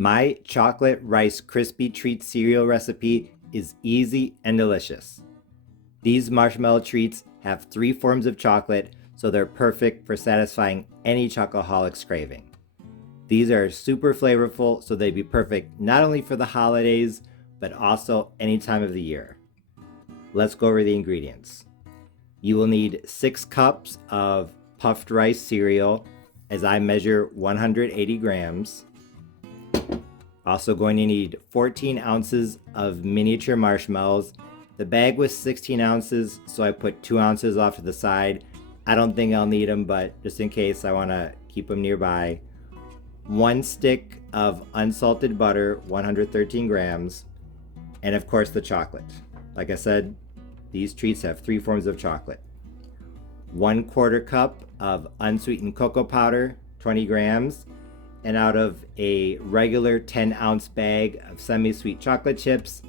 My chocolate rice crispy treat cereal recipe is easy and delicious. These marshmallow treats have 3 forms of chocolate, so they're perfect for satisfying any chocoholic's craving. These are super flavorful, so they'd be perfect not only for the holidays, but also any time of the year. Let's go over the ingredients. You will need 6 cups of puffed rice cereal, as I measure 180 grams. Also going to need 14 ounces of miniature marshmallows. The bag was 16 ounces, so I put 2 ounces off to the side. I don't think I'll need them, but just in case, I want to keep them nearby. 1 stick of unsalted butter, 113 grams. And of course the chocolate. Like I said, these treats have 3 forms of chocolate. 1/4 cup of unsweetened cocoa powder, 20 grams. And out of a regular 10-ounce bag of semi-sweet chocolate chips,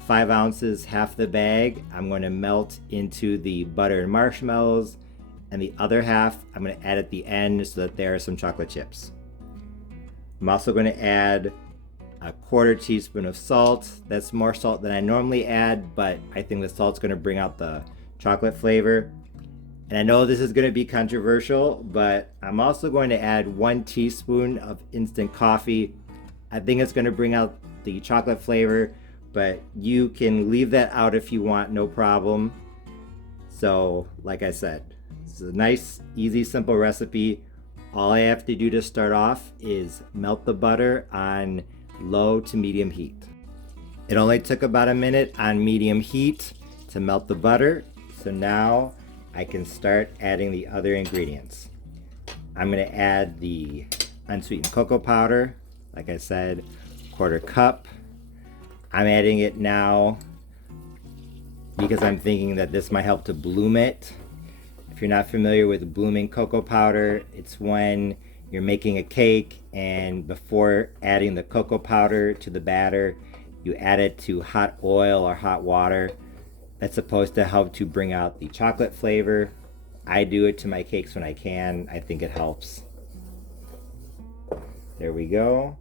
5 ounces, half the bag, I'm going to melt into the butter and marshmallows, and the other half I'm going to add at the end so that there are some chocolate chips. I'm also going to add a 1/4 teaspoon of salt. That's more salt than I normally add, but I think the salt's going to bring out the chocolate flavor. And I know this is going to be controversial, but I'm also going to add 1 teaspoon of instant coffee. I think it's going to bring out the chocolate flavor, but you can leave that out if you want, no problem. So, like I said, this is a nice, easy, simple recipe. All I have to do to start off is melt the butter on low to medium heat. It only took about a minute on medium heat to melt the butter, so now I can start adding the other ingredients. I'm going to add the unsweetened cocoa powder, like I said, 1/4 cup. I'm adding it now because I'm thinking that this might help to bloom it. If you're not familiar with blooming cocoa powder, it's when you're making a cake and before adding the cocoa powder to the batter, you add it to hot oil or hot water. That's supposed to help to bring out the chocolate flavor. I do it to my cakes when I can. I think it helps. There we go.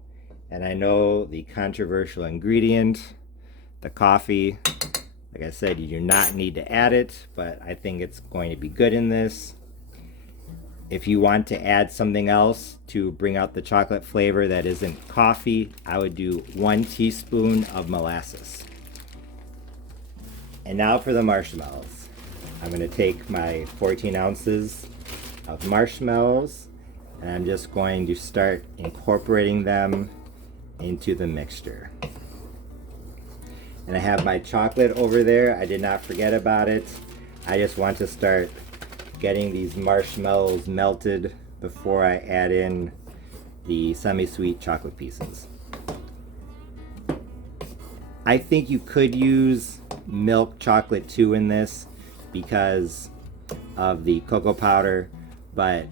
And I know the controversial ingredient, the coffee. Like I said, you do not need to add it, but I think it's going to be good in this. If you want to add something else to bring out the chocolate flavor that isn't coffee, I would do 1 teaspoon of molasses. And now for the marshmallows. I'm going to take my 14 ounces of marshmallows and I'm just going to start incorporating them into the mixture. And I have my chocolate over there. I did not forget about it. I just want to start getting these marshmallows melted before I add in the semi-sweet chocolate pieces. I think you could use milk chocolate too in this because of the cocoa powder, but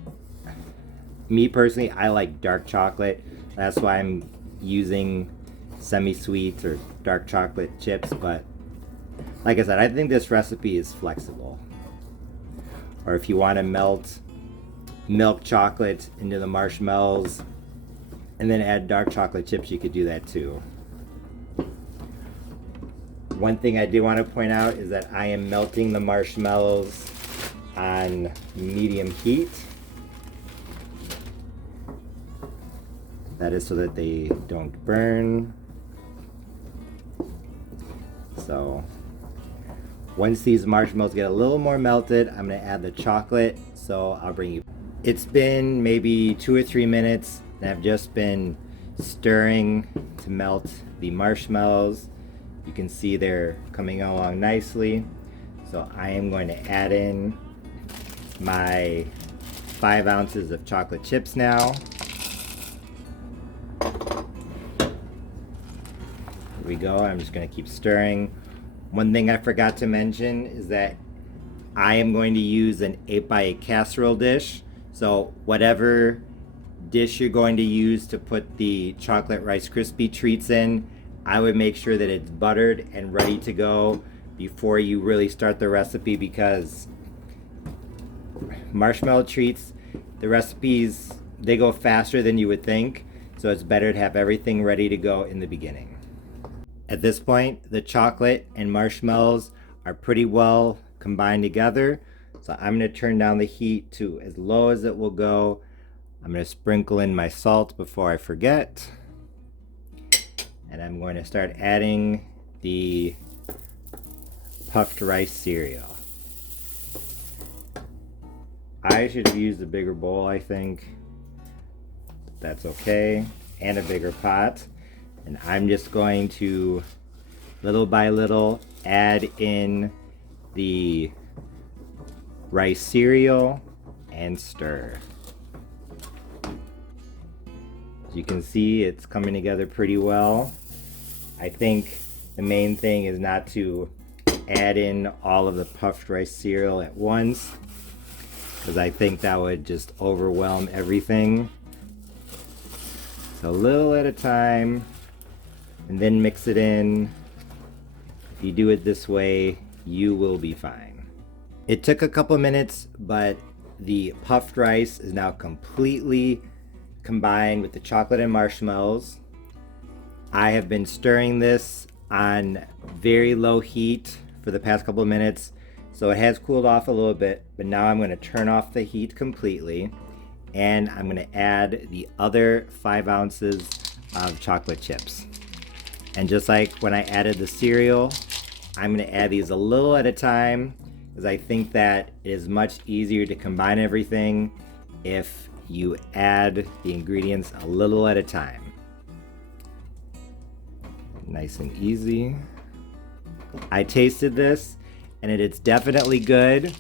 me personally, I like dark chocolate. That's why I'm using semi-sweet or dark chocolate chips, but like I said, I think this recipe is flexible. Or if you want to melt milk chocolate into the marshmallows and then add dark chocolate chips, you could do that too. One thing I do want to point out is that I am melting the marshmallows on medium heat. That is so that they don't burn. So once these marshmallows get a little more melted, I'm going to add the chocolate. So I'll bring you. It's been maybe 2 or 3 minutes and I've just been stirring to melt the marshmallows. You can see they're coming along nicely. So I am going to add in my 5 ounces of chocolate chips now. Here we go. I'm just going to keep stirring. One thing I forgot to mention is that I am going to use an 8x8 casserole dish. So whatever dish you're going to use to put the chocolate Rice Krispie treats in, I would make sure that it's buttered and ready to go before you really start the recipe, because marshmallow treats, the recipes, they go faster than you would think. so it's better to have everything ready to go in the beginning. At this point, the chocolate and marshmallows are pretty well combined together, so I'm going to turn down the heat to as low as it will go. I'm going to sprinkle in my salt before I forget, and I'm going to start adding the puffed rice cereal. I should have used a bigger bowl, I think. That's okay, and a bigger pot. And I'm just going to, little by little, add in the rice cereal and stir. As you can see, it's coming together pretty well. I think the main thing is not to add in all of the puffed rice cereal at once, because I think that would just overwhelm everything. So a little at a time, and then mix it in. If you do it this way, you will be fine. It took a couple minutes, but the puffed rice is now completely combined with the chocolate and marshmallows. I have been stirring this on very low heat for the past couple of minutes, so it has cooled off a little bit, but now I'm going to turn off the heat completely, and I'm going to add the other 5 ounces of chocolate chips. And just like when I added the cereal, I'm going to add these a little at a time, because I think that it is much easier to combine everything if you add the ingredients a little at a time. Nice and easy. I tasted this, and it's definitely good,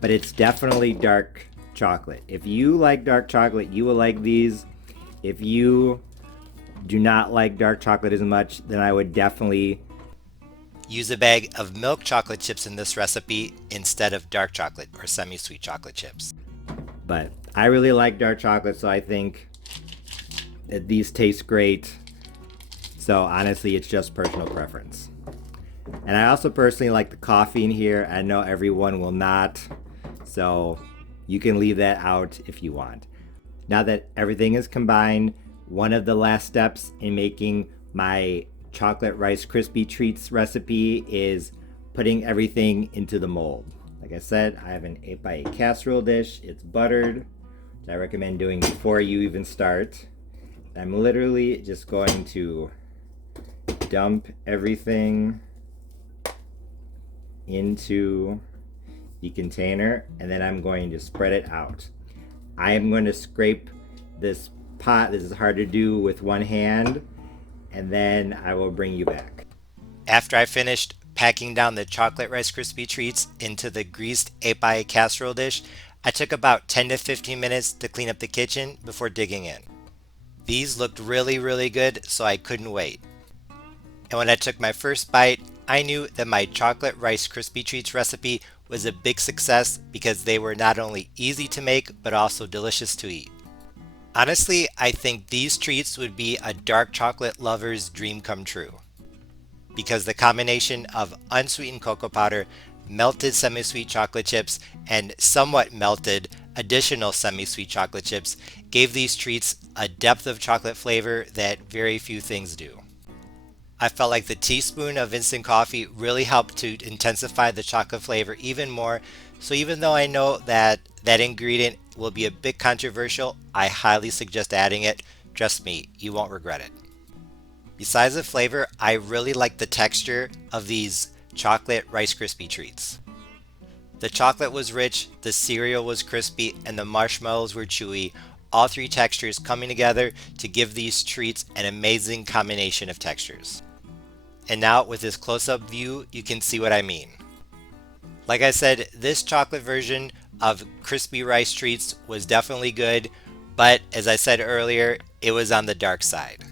but it's definitely dark chocolate. If you like dark chocolate, you will like these. If you do not like dark chocolate as much, then I would definitely use a bag of milk chocolate chips in this recipe instead of dark chocolate or semi-sweet chocolate chips. But I really like dark chocolate, so I think that these taste great. So honestly, it's just personal preference. And I also personally like the coffee in here. I know everyone will not, so you can leave that out if you want. Now that everything is combined, one of the last steps in making my chocolate rice Krispie treats recipe is putting everything into the mold. Like I said, I have an 8x8 casserole dish. It's buttered, which I recommend doing before you even start. I'm literally just going to dump everything into the container, and then I'm going to spread it out. I am going to scrape this pot. This is hard to do with one hand, and then I will bring you back. After I finished packing down the chocolate Rice Krispie treats into the greased 8x8 casserole dish, I took about 10 to 15 minutes to clean up the kitchen before digging in. These looked really good, so I couldn't wait. And when I took my first bite, I knew that my chocolate Rice Krispie treats recipe was a big success because they were not only easy to make, but also delicious to eat. Honestly, I think these treats would be a dark chocolate lover's dream come true, because the combination of unsweetened cocoa powder, melted semi-sweet chocolate chips, and somewhat melted additional semi-sweet chocolate chips gave these treats a depth of chocolate flavor that very few things do. I felt like the teaspoon of instant coffee really helped to intensify the chocolate flavor even more, so even though I know that that ingredient will be a bit controversial, I highly suggest adding it. Trust me, you won't regret it. Besides the flavor, I really like the texture of these chocolate Rice Krispie treats. The chocolate was rich, the cereal was crispy, and the marshmallows were chewy, all 3 textures coming together to give these treats an amazing combination of textures. And now with this close-up view, you can see what I mean. Like I said, this chocolate version of crispy rice treats was definitely good, but as I said earlier, it was on the dark side.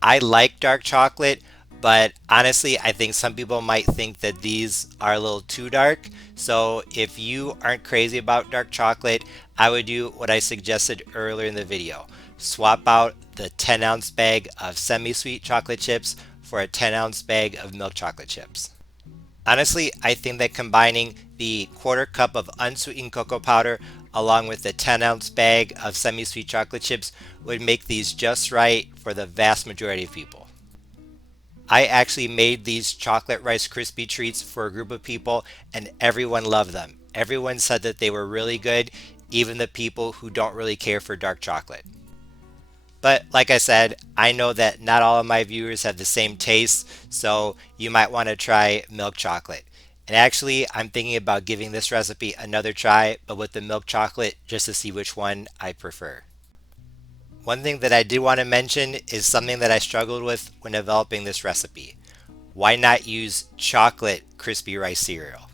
I like dark chocolate, but honestly, I think some people might think that these are a little too dark. So if you aren't crazy about dark chocolate, I would do what I suggested earlier in the video. Swap out the 10-ounce bag of semi-sweet chocolate chips for a 10-ounce bag of milk chocolate chips. Honestly, I think that combining the quarter cup of unsweetened cocoa powder along with the 10-ounce bag of semi sweet chocolate chips would make these just right for the vast majority of people. I actually made these chocolate Rice Krispie treats for a group of people, and everyone loved them. Everyone said that they were really good, even the people who don't really care for dark chocolate. But like I said, I know that not all of my viewers have the same taste, so you might want to try milk chocolate. And actually, I'm thinking about giving this recipe another try, but with the milk chocolate just to see which one I prefer. One thing that I did want to mention is something that I struggled with when developing this recipe. Why not use chocolate crispy rice cereal?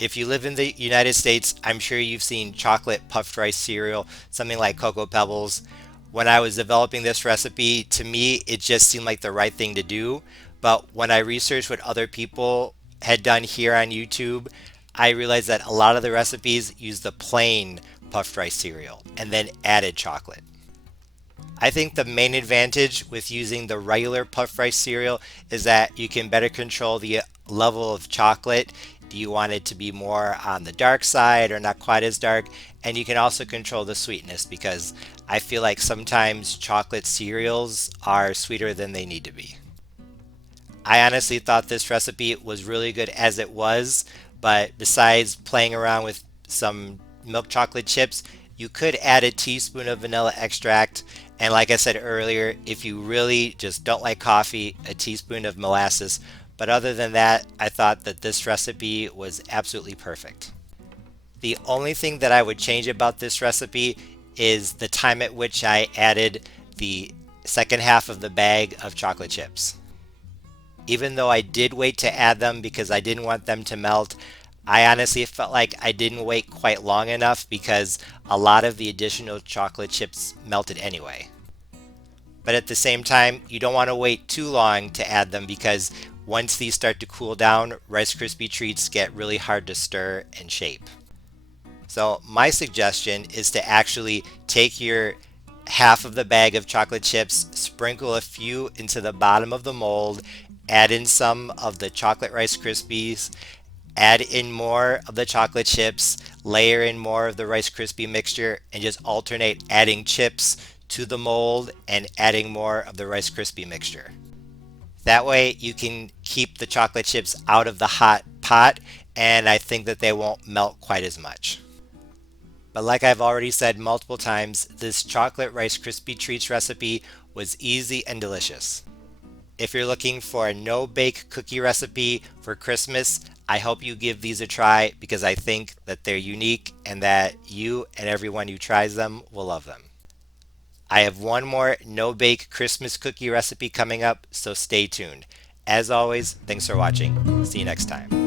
If you live in the United States, I'm sure you've seen chocolate puffed rice cereal, something like Cocoa Pebbles. When I was developing this recipe, to me, it just seemed like the right thing to do. But when I researched what other people had done here on YouTube, I realized that a lot of the recipes use the plain puffed rice cereal and then added chocolate. I think the main advantage with using the regular puffed rice cereal is that you can better control the level of chocolate. Do you want it to be more on the dark side or not quite as dark? And you can also control the sweetness because I feel like sometimes chocolate cereals are sweeter than they need to be. I honestly thought this recipe was really good as it was, but besides playing around with some milk chocolate chips, you could add a teaspoon of vanilla extract. And like I said earlier, if you really just don't like coffee, a teaspoon of molasses. But other than that, I thought that this recipe was absolutely perfect. The only thing that I would change about this recipe is the time at which I added the second half of the bag of chocolate chips. Even though I did wait to add them because I didn't want them to melt, I honestly felt like I didn't wait quite long enough because a lot of the additional chocolate chips melted anyway. But at the same time, you don't want to wait too long to add them because once these start to cool down, Rice Krispie treats get really hard to stir and shape. So my suggestion is to actually take your half of the bag of chocolate chips, sprinkle a few into the bottom of the mold, add in some of the chocolate Rice Krispies, add in more of the chocolate chips, layer in more of the Rice Krispie mixture, and just alternate adding chips to the mold and adding more of the Rice Krispie mixture. That way you can keep the chocolate chips out of the hot pot, and I think that they won't melt quite as much. But like I've already said multiple times, this chocolate Rice Krispie treats recipe was easy and delicious. If you're looking for a no-bake cookie recipe for Christmas, I hope you give these a try because I think that they're unique and that you and everyone who tries them will love them. I have one more no-bake Christmas cookie recipe coming up, so stay tuned. As always, thanks for watching. See you next time.